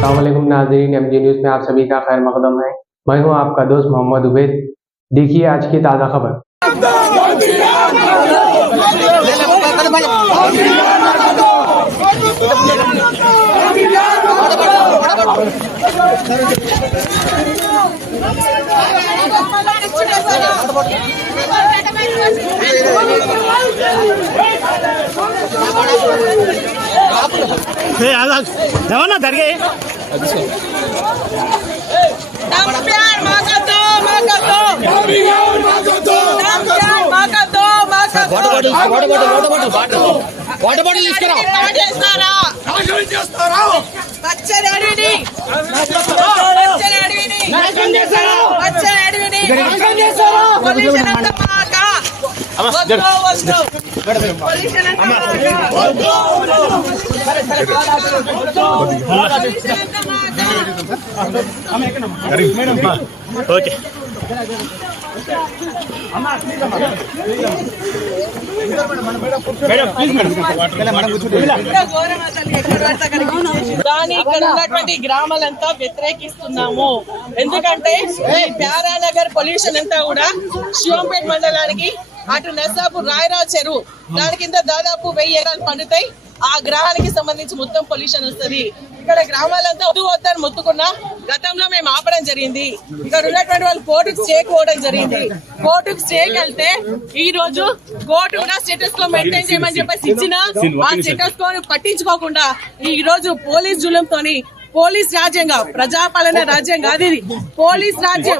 अस्सलाम वालेकुम नाज़रीन, एमजी न्यूज़ में आप सभी का खैर मकदम है। मैं हूं आपका दोस्त मोहम्मद उबैद। देखिए आज की ताज़ा खबर। ना दरगे వాటర్ బాటిల్ తీసుకురా ఓకే దాని ఇక్కడ ఉన్నటువంటి గ్రామాలంతా వ్యతిరేకిస్తున్నాము. ఎందుకంటే ఈ ప్యారానగర్ పొల్యూషన్ అంతా కూడా శివంపేట మండలానికి అటు నర్సాపూర్ రాయరావు చెరువు దాని కింద దాదాపు 1000 ఎకరాలు పండుతాయి. ఆ గ్రహానికి సంబంధించి మొత్తం పొల్యూషన్ వస్తుంది. ఇక్కడ గ్రామాలంతా వద్దని మొత్తుకున్నా గతంలో మేము ఆపడం జరిగింది. ఇక్కడ ఉన్నటువంటి వాళ్ళు కోర్టుకు స్టే పోవడం జరిగింది. కోర్టుకు స్టేకి వెళ్తే ఈ రోజు కోర్టు కూడా స్టేటస్ కో మెయింటైన్ చేయమని చెప్పేసి ఇచ్చిన ఆ స్టేటస్ కో పట్టించుకోకుండా ఈ రోజు పోలీస్ జులంతోని పోలీస్ రాజ్యంగా ప్రజాపాలన రాజ్యం కాదు ఇది పోలీస్ రాజ్యం.